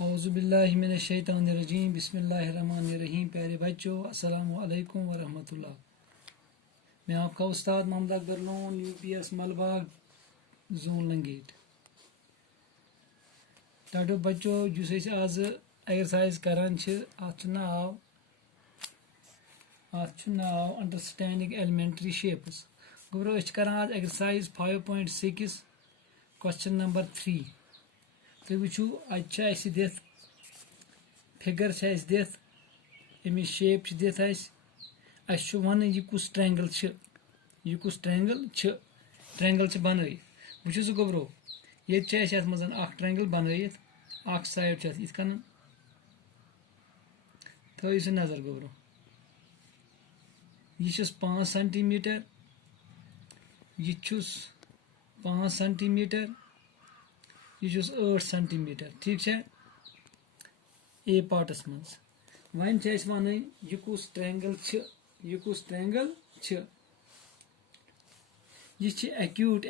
औज़ुबिल्लाहि मिनश्शैतानिर्रजीम बिस्मिल्लाहिर्रहमानिर्रहीम। प्यारे बच्चों, अस्सलामु अलैकुम व रहमतुल्लाह। मैं आपका उस्ताद मोहम्मद अकबर लोन यूपीएस मलबाग जोन लंगेट। टाटो बच्चों जुस आज एक्सरसाइज करान नाव अंडरस्टैंडिंग एलिमेंट्री शेप्स। गबरो करान आज एक्सरसाइज 5.6 क्वेश्चन नंबर 3। तुम वो अस दिथ फिगर दिथ अमिच शेप दिथ वन यह कुछ ट्रैंगल ट्रैंगल बन वो गबरो ये मज ट्रैंगल बन साइड इत कन थो नजर गबरो यह 5 सेंटीमीटर यह 5 सेंटीमीटर यह 8 सेंटीमीटर। ठीक है ए पार्टस मज वन वन यह कुछ ट्रैंगल यह एक्यूट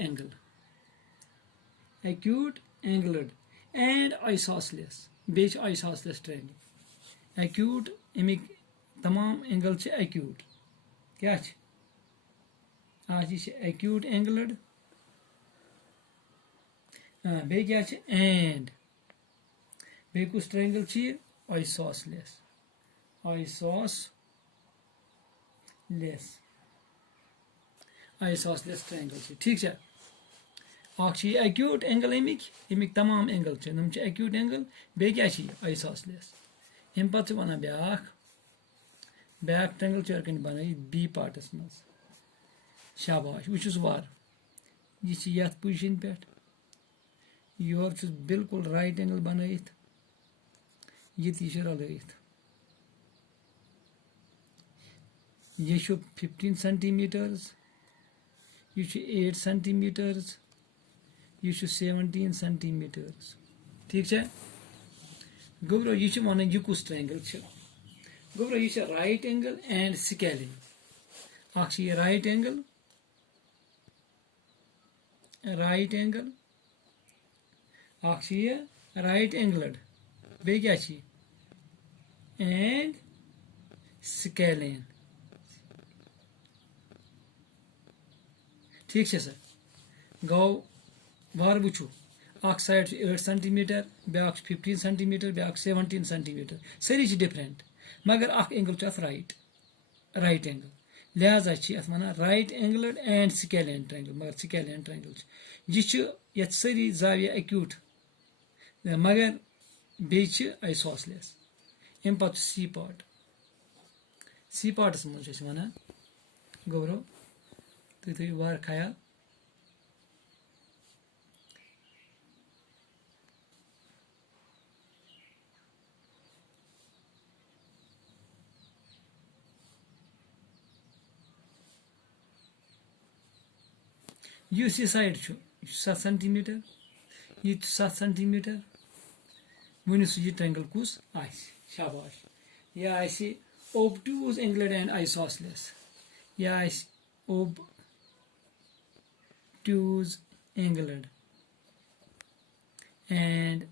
एंगलड एंड आइसोसलेस बे आइसोसलेस ट्रैंगल एक्यूट अमिक तमाम एंगल एक्यूट क्या एक्यूट एंगलड बे क्या एंड बे कुछ ट्रैंगल आइसोसलेस ट्रैंगल। ठीक है एक्यूट एंगल अमिक तमाम एंगल नम एक्यूट एंगल बे क्या आइसोसलेस। अम पे वन बैक ट्रैंगल बन बी पार्टस मज। शाबाश वुस वार यह पोजिशन पे योर बिल्कुल राइट एंगल बन ये रलित यह 15 सेंटीमीटर्स यह 8 सेंटीमीटर्स यह 17 सेंटीमीटर्स। ठीक है गबरो यह वन यह कुछ ट्रैंगल गबरो यह राइट एंगल एंड स्केलिंग यह राइट एंगल राइट एंगलड बे क्या एंड स्केलिन। ठीक है सर गो वार वो साइड 8 सेंटीमीटर ब्या 15 सेंटीमीटर ब्या 17 सेंटीमीटर सारी डिफरेंट मगर एंगल राइट एंगल लिहाजा वन right angled and scalene triangle मगर स्केलिन ट्रैंगल यह सारी जाविया एक्यूट मगर बे आइसोसलेस। अम पे सी पार्टस मज वन गबरो तुम थो वार ख्याल यह साइड 7 सेंटीमीटर यह 7 सेंटीमीटर वन यह ट्रैंगल कुस शाबाश यह ओब्ट्यूज एंगलड एंड आइसोसलेस यह ओब्ट्यूज एंगलड एंड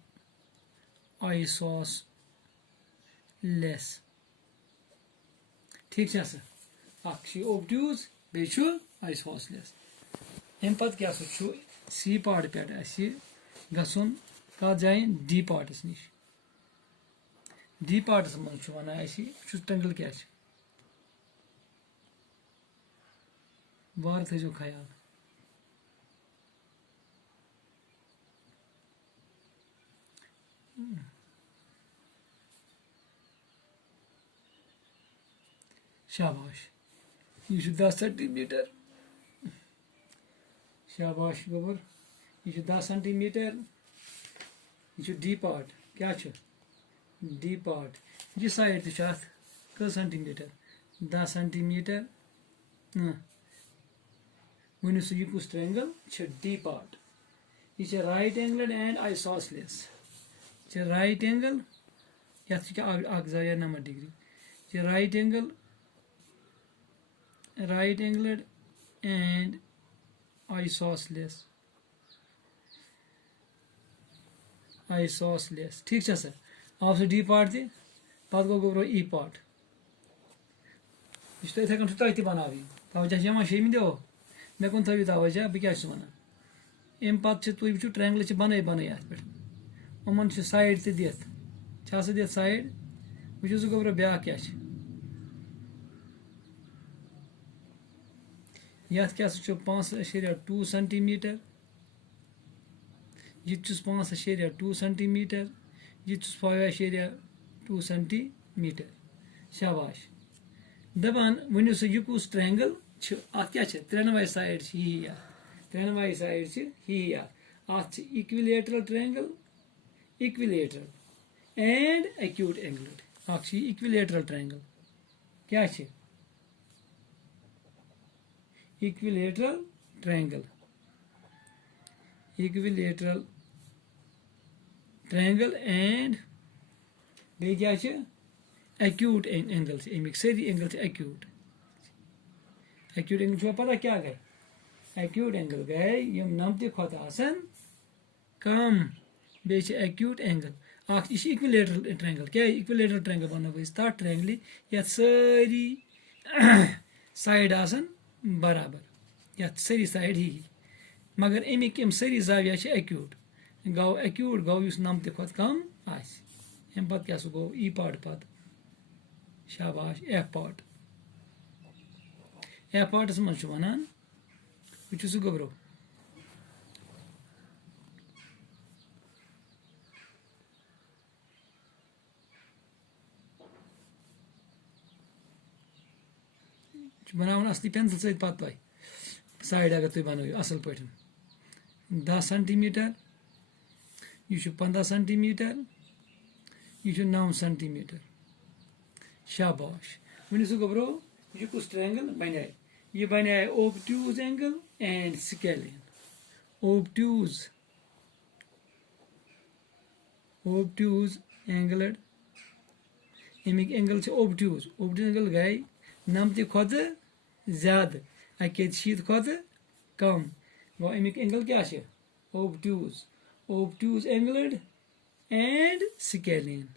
आइसोसलेस। ठीक है सर ओब्ट्यूज बे आइसोसलेस। अम पे क्या सी पार्ट पे गसन कत जाए डी पार्टस नश डी पार्टस मज वन ट्रैंगल क्या वार थो ख्याल शाबाश यह 10 सेंटीमीटर शाबाश गबर यह 10 सेंटीमीटर यह डी पार्ट क्या डी पार्ट यह साइड क सेंटीमीटर 10 सेंटीमीटर वन यह कुछ ट्रैंगल डी पार्ट यह right angled and isosceles right angle ये जाविया 90 डिग्री यह राइट एंगलड एंड आइसोसलेस ठीक है सर आव सह डी पार्ट तह पे गो गोब्रो ई पार्ट यह इथे कन तुम बनावी तवजह जमा शेमि दो मे कुन थो तवजह बह क्या वन अम पे तुम वो ट्रैंगल बन बन अत पे उमन साइड तह दिथ दिथ साइड वो गोब्रो ब्या क्या यथ क्या 5.2 सेंटीमीटर यह 5.2 सेंटीमीटर यह 5.2 सेंटीमीटर शाबाश दपान वनो सा यह कुस ट्रैंगल अत क्या त्रेनवे साइड ही त्रेनवे साइड ही अत equilateral triangle equilateral and acute angle equilateral triangle क्या इक्विलेटरल ट्रैंगल एंड बे क्या एक्यूट एंगल अमिक सारी एंगल एक्यूट एंगल पता क्या गए एक्यूट एंगल गए यम 90 खोत कम बे एक्यूट एंगल यह इक्विलेटरल ट्रैंगल क्या इक्विलेटरल ट्रैंगल बनो तथ ट्रैंगल ये सारी साइड बराबर ये सारी साइड ही मगर अमिक यम सारी जाविया एक्यूट गो 90 खोत कम अम पे क्या गो ई पार्ट पत शाबाश एफ पार्टस मज वनान वो सह गोब्रो बनावन असली पेंसिल सत पे साइड अगर तुम बनो असल पे 10 सेंटीमीटर यह 15 सेंटीमीटर यह 9 सेंटीमीटर शाबाश वन सह गोब्रो यह कुस ट्रैंगल बन यह बन obtuse angle and scalene obtuse angle अमिक एंगल ओबट्यूज एंगल गए 90 खोत ज्यादा अके 60 खोत कम गो अमिक एंगल क्या ओबट्यूज एंगल एंड स्केलियन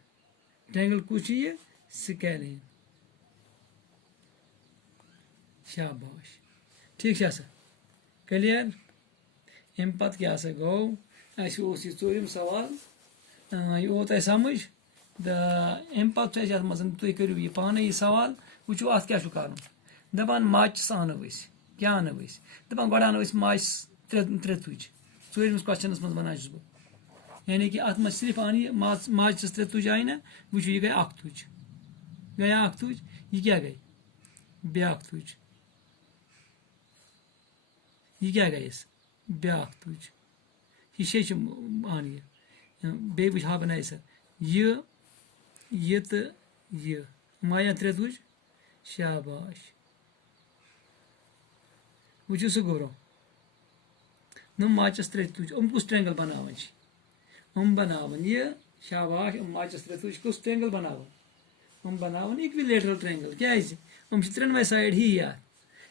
ट्रैंगल कुछ यह स्केलियन शाबाश ठीक क्लियर अम पे क्या गो चूरम सवाल यह ओ तुम समझ अम पे तुम करो यह पाने यह सवाल वो अत क्या कर दपान माचस अनो क्या अनो दपान गो अनो माच 3 तुज चूरमस क्वेश्चनस मज वन बह यानी कि अत मज सिर्फ अन यह माचस 3 तुज आई ना वो यह गई 1 तुज यह क्या गई ब्या तुज यह क्या गई ब्या तुज यह शे अन यह बे वो बना सर यह तो यह माया 3 तुज शाबाश वो सह गोब्रो नम माचस 3 तुज कुस ट्रैंगल बनावन यह शाबाश माचस 3 तुज कुस ट्रैंगल बनावन इक्विलेटरल ट्रैंगल क्या 3 साइड ही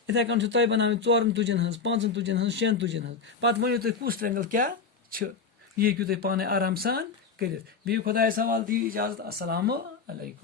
इथे कन तुम बनाव 4 तुजन 5 तुजन 6 तुजन पे वो तुम कुस ट्रैंगल क्या यह हेकू तुम पाने आराम सान कर खुदा सवाल दी इजाजत अस्सलामु अलैकुम।